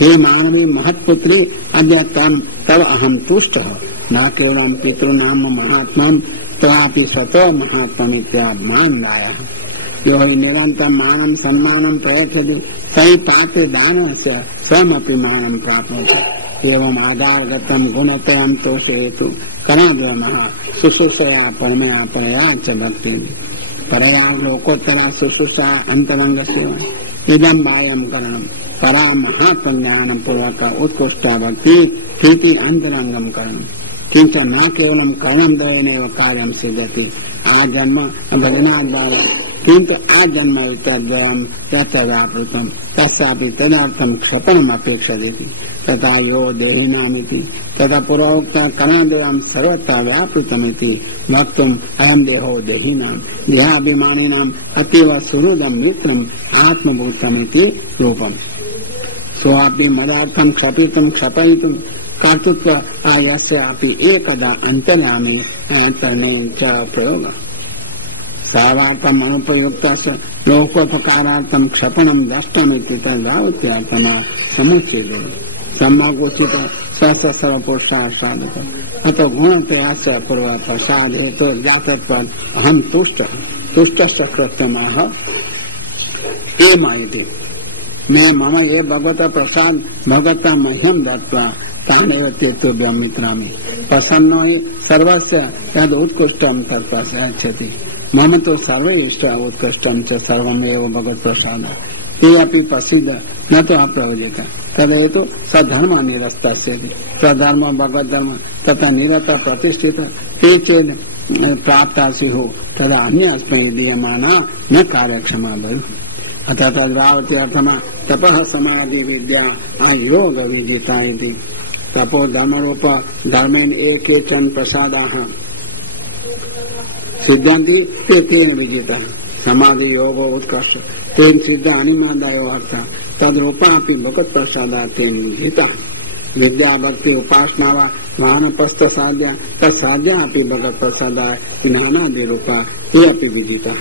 हे मानवी महत्पुत्री अद्य तव अहम तुष्ट न केवल पितृनाम महात्मा तवापि सतो महात्मा मान लाया यो निरंतर मानम सम्मानम प्रयच्छति सही पात्र दान से स्वमपि मानम प्राप्नोति एवं आधारगतम गुणतयं तोषयतु कणाद्वनः शुश्रूषया परमया परया च भक्ति परया लोकोत्तरा शुश्रूषा अंतरंग सेवा इदं बाह्यं करणं परा महात्मज्ञानं पूर्वक उत्कृष्टा भक्ति स्थिति अंतरंगम करणं किंच न केवलं कर्णं दयनेव कार्यं सिद्ध्यति आजन्म भजनाद्वारा किंतु आजन्म तद्वयं यत्तदाप्लुतं तस्यापि तदर्थं क्षपणम् अपेक्षते तथा यो देहिनामिति तथा पूर्वोक्त कर्णद्वयं सर्वत्र व्यापृतमिति वक्तुम् अयं देहो देहिनां देहाभिमानिनाम् अतीव सुहृदं मित्रम् आत्मभूतमिति रूपम् सोऽपि मदार्थं क्षपितुं क्षपयितुं कर्तृत्व आयस्यापि एकदा अंतर्यामी तने च प्रयोग सर्वार्थम अनुपयुक्तस्य लोकोपकारार्थम क्षपणम दष्टमिति तदावत्यात्मना समुच्यते सम्यगोचित सहस्र पुरुषार्थादक अतो गुणतयाश्च पूर्व प्रसाद हेतु ज्ञातत्व अहम तुष्ट कृत्यमः एमायते मैं मम ये भगवत प्रसाद भगवता मह्यम दत्वा तानेव तीर्थोभ्यं मित्रामि प्रसन्नो हि सर्वस्य यद् उत्कृष्टं तत्प्रसादयति मम तो सर्वैश्च उत्कृष्टं च सर्वमेव भगवत् प्रसाद ते अपि प्रसिद्ध न तो अप्रयोजक तदेतु सधर्म निरस्तस्यति स्वधर्म भगवद्धर्म तथा निरत प्रतिष्ठित ते चेद प्राप्ता स्युः तदा अन्यस्मै दीयमाना न कार्यक्षमा भवेत् अतः तद्भावति अर्थमा तपः समाधि विद्या योग विजिता इति तपो धर्म रूप धर्मेन एकेचन प्रसादाः सिद्ध्यन्ति तेन विजिता समाधि योग उत्कर्ष तेन सिद्ध अनिमादायो अर्थ तद्रूपापि भगवत् प्रसादात् तेन विजिता विद्या भक्ति उपासना वा वानप्रस्थ साध्या तत्साध्या अपि भगवत् प्रसादात् ज्ञानादि रूपा ये अपि विजिता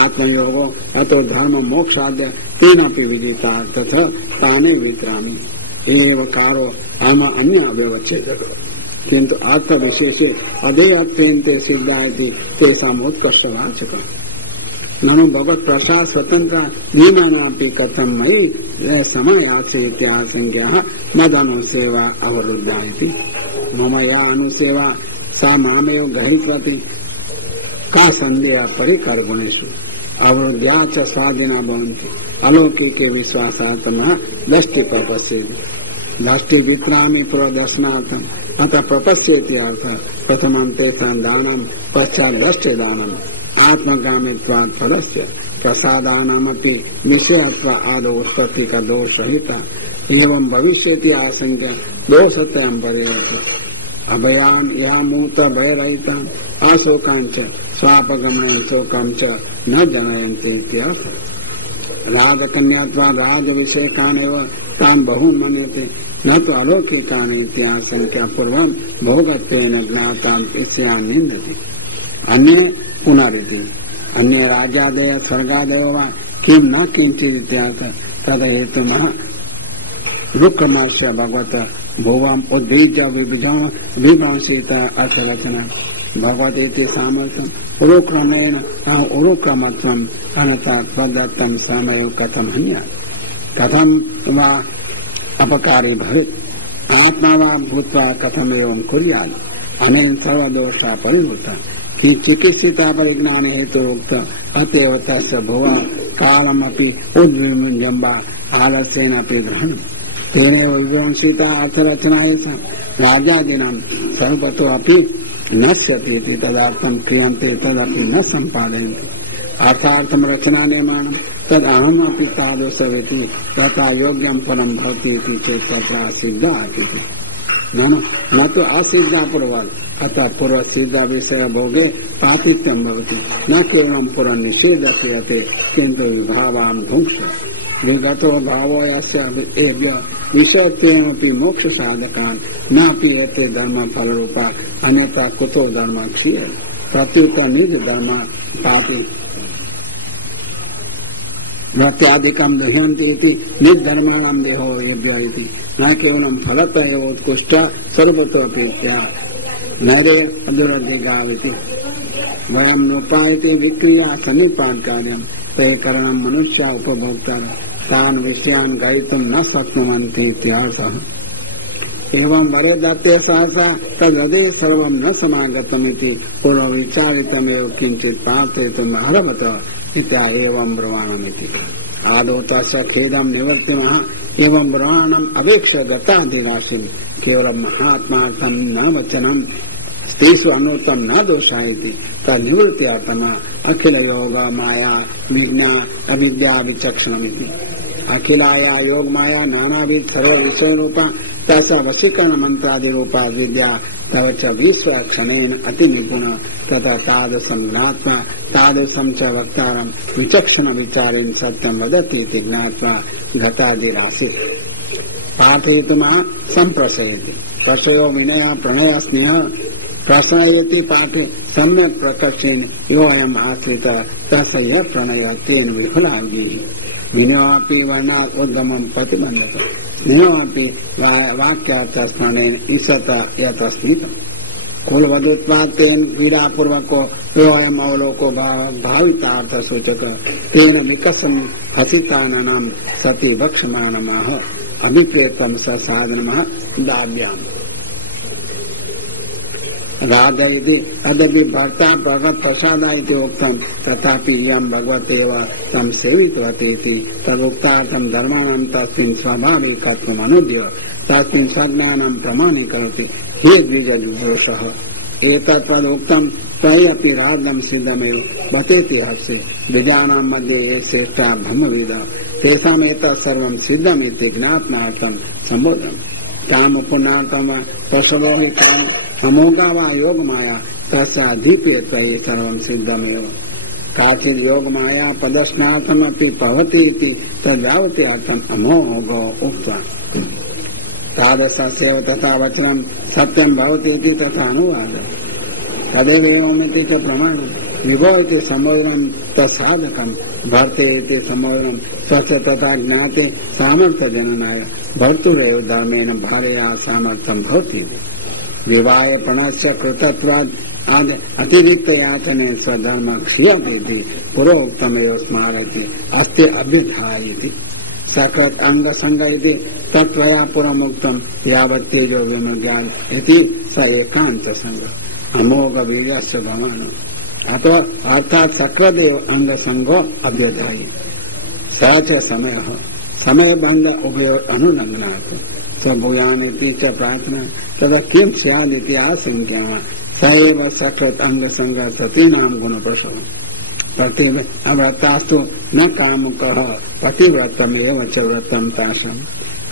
आत्मयोगो अतो धर्म मोक्षाद्य तेनापि विजिता तथा ताने विक्रामी एव कारो हम अन्य अव्यवच्छेदक किंतु अर्थ विशेषे अधेयत्वेन्ते सिद्धायति तेषाम् उत्कर्षवाचक ननु भगवत् प्रसाद स्वतंत्र दीनानापि कथं मयि समयाश्रयत्याशंक्याः मदनुसेवा अवरुद्धायति मम या अनुसेवा सा मामेव गृहीतवती का संदेह परिकर गुणेषु अवरुद्ध्या च साधिना भवन्ति अलौकिके विश्वासार्थमः दृष्टि प्रपश्यति दृष्टि विक्रामी प्रदर्शनार्थम् अतः प्रपश्यति अर्थ प्रथमं तेषां दानं पश्चात् दृष्टिदानम् आत्मगामित्वात् फलस्य प्रसादानामपि निश्चयत्व आदौ उत्पत्ति का दोष सहिता एवं भविष्यति आशंक्य दोषत्रयं परिवर्तते अभयान या मूत भयरहिता अशोकांच स्वापगमन शोकं च न जनयन्ति रागकन्यात्वा राग विषयकानेव तान् बहु मन्यते न तो अलौकिकानि इत्याशंक्या पूर्वं भोगत्वेन ज्ञाताम् इत्यान् निन्दति अन्ये पुनरिति अन्य राजादय स्वर्गादयो वा किं न किञ्चित् इत्याह तदहेतुमः रुक्कमस्य भगवत भुवम् उद्दीज्य विभंसित अर्थरचना भगवतीति सामर्थ्यम् उरुक्रमेण उरुक्रमत्वम् अनता त्वदत्तं समयो कथं हन्यात् कथं वा अपकारी भवेत् आत्मा वा भूत्वा कथमेवं कुर्यात् अनेन सर्वदोषा परिवृता कि चिकित्सिता परिज्ञान हेतु उक्त अतएव तस्य भुवा कालमपि उद्विमुञ्जम्बा आलस्येनापि ग्रहणम् तेनैव विवंसिता अर्थरचना राजादीनां सर्वतो अपि नश्यति इति तदर्थं क्रियन्ते तदपि न सम्पादयन्ति अर्थार्थं रचना निर्माणं तदहमपि तादृशमिति तथा योग्यं परं भवति इति चेत् तत्र असिद्धा इति न तो असिद्धा पूर्वम् अतः पूर्व सिद्ध विषय भोगे पातित्यं भवति न केवलं पूर्व निषेधस्यते किन्तु विभावान् भुङ्क्ष विगतो भावो यस्य विषयत्वेनपि मोक्ष साधकान् नापि एते धर्म फलरूपा अन्यथा कुतो धर्म क्षीयते। ประติตนิจดานะปาติ भक्त्यादिकं दह्यन्ति इति निर्धर्माणां देहो यज्ञ इति न केवलं फलतः एव उत्कृष्ट सर्वतोऽपि नैरे अदुरधिगाविति वयं नोपायति विक्रिया सन्निपात कार्यं ते करणं मनुष्य उपभोक्ता तान् विषयान् ग्रहीतुं न शक्नुवन्ति इत्यासः एवं वरे दत्ते सहसा तदे सर्वं न समागतमिति पूर्वविचारितमेव किञ्चित् प्रार्थयितुम् अर्हत इत्या एवं ब्रवाणमिति आदौ तस्य खेदं निवर्तिनः एवं ब्रवाणम् अवेक्ष्य दत्ताधिराशिं केवलं महात्मार्थं न वचनं तेषु अनूतं न दोषायति तन्निवृत्त्यात्मा अखिल योग माया विज्ञा अविद्या विचक्षणमिति अखिलाया योग माया नानाविध सर्व विषय रूपा तथा वशीकरण मंत्रादि रूपा विद्या तव च विश्व क्षणेन अति निपुण तथा तादृशं ज्ञात्वा तादृशं च वक्तारं विचक्षण विचारेण सत्यं वदति इति ज्ञात्वा घटादिराशि पाठयितुमा संप्रसयति प्रशयो विनय प्रणय स्नेह प्रश्नयति पाठे सम्यक् प्रकर्षेण योऽयम् आश्रित तस्य यः प्रणय तेन विफलागी विनयोऽपि वर्णात् उद्गमं प्रतिबन्धत स्नेहोऽपि वाक्यात् स्मरणेन ईशत यतस्मितम् कुलवधुत्वात् तेन क्रीडापूर्वको योऽयम् अवलोको भावितार्थ सूचक तेन विकसन् हसितानां सति वक्ष्यमाणमः अभिप्रेतं स साधनमः दाव्याम् राधयति अदपि भक्ता भगवत प्रसादा इति उक्तं तथापि इयं भगवतेव तं सेवितवती तदुक्तार्थं धर्माणां तस्मिन् स्वाभाविकत्वम् अनुद्य तस्मिन् सज्ञानं प्रमाणीकरोति हे द्विजविदोषः एतत्तदुक्तं तै अपि राधं सिद्धमेव बतेति हस्ते द्विजानां मध्ये ये श्रेष्ठा ब्रह्मविद तेषाम् एतत् सर्वं सिद्धमिति ज्ञापनार्थं सम्बोधनम् ताम पुनातम प्रसवहि ताम अमोघा वा योग माया तस्य अधीप्येत सर्वं सिद्धमेव काचित् योग माया पदस्नार्थमपि भवति इति तद्यावति अर्थम् अमोघो उक्त्वा तादृशस्य तथा वचनं सत्यं भवति इति तथा अनुवादः तदेव एवमिति च प्रमाणं विभो इति सम्बोधनं तत्साधकं भर्ते इति सम्बोधनं तस्य तथा ज्ञाते सामर्थ्यजननाय भर्तुरेव धर्मेण भार्यया सामर्थ्यं भवति विवाह प्रणस्य कृतत्वात् अतिरिक्त याचने स्वधर्म क्षीयते पुरोक्तमेव स्मारयति अस्ति अभ्युधायति सकृत अंग संग इति तत्त्वया पुरमुक्तं यावत् तेजो विमज्ञान इति स एकांत संग अमोघ वीर्यस्य भवान् अतो अर्थात सकृदेव अंग संगो अभ्युधायि स च समयः समय बंध उभयो अनुलंघनात् स्वभूयानिति च प्रार्थना तदा किं स्यादिति आशंक्या स एव सकृत अंग संग सतीनां गुणप्रसवम् अव्रतास्तु न कामुकः पतिव्रतमेव च व्रतं तासाम्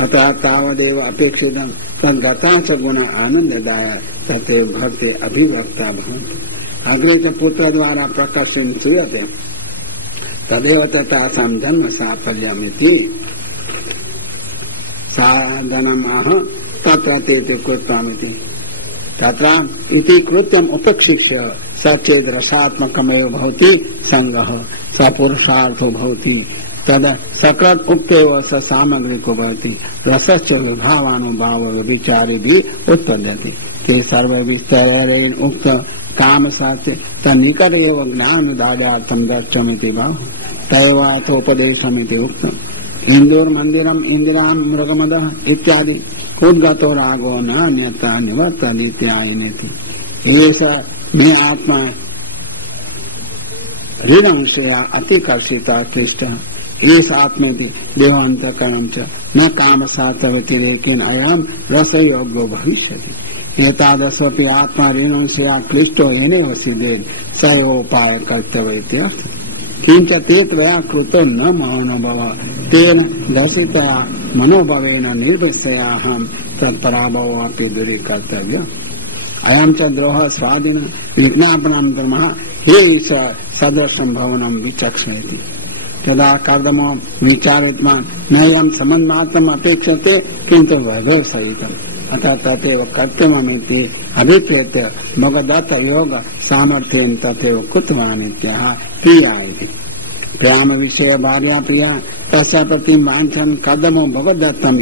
अतः तावदेव अपेक्षितं तद्गता च गुण आनन्ददाय तथैव भक्ति अभिव्यक्ता भवन्ति अग्रे च पुत्रद्वारा प्रकर्षेण श्रूयते तदेव तासां जन्म साफल्यमिति साधनमाह तत्र ते कृत्वामिति तत्र इति कृत्यम् उपेक्षिष्य सचेद रसात्मकमेव भवति संगः स पुरुषार्थो भवति तद सकृत उक्तेव स सामग्रिको भवति रसस्य विभावानुभाव विचारे भी उत्पद्यते ते सर्व विस्तरेण उक्त काम साचे तनिकट एव ज्ञान दायार्थं दर्शमिति भाव तैवाथोपदेशमिति उक्तम् इंदोर मंदिरम इंदिरां मृगमदः इत्यादि उद्गतो रागो न अन्यथा निवर्तनीत्यायनेति ऐसा मैं आत्मा ऋणंशया अतिकर्षिता कृष्ट इस आत्मे भी देवांतकरणं च न काम सार्थव्यतिरेकेन अयं रसयोग्यो भविष्यति एतादृशोऽपि आत्मा ऋणंशया क्लिष्टो येनैव सिद्धेत् स एवोपाय कर्तव्य किंच तेत्रया कृतो न मनोभव तेन दर्शितया मनोभवेन निर्विषयाहं तत्पराभवोऽपि दूरीकर्तव्यः अयं च द्रोह स्वाधीन विज्ञापनं धर्मः हे ईश सदृशं भवनं विचक्षयति तदा कर्दमो विचारितवान् नयं सम्बन्धमात्रम् अपेक्षते किन्तु वधसहितम् अतः तथैव कर्तव्यमिति अभिप्रेत्य भगवदत्त योग सामर्थ्येन तथैव कृतवान् इत्यः क्रिया इति प्रेम विषय भार्या प्रिया पश्चापति मानसन कदमो भगवदत्तम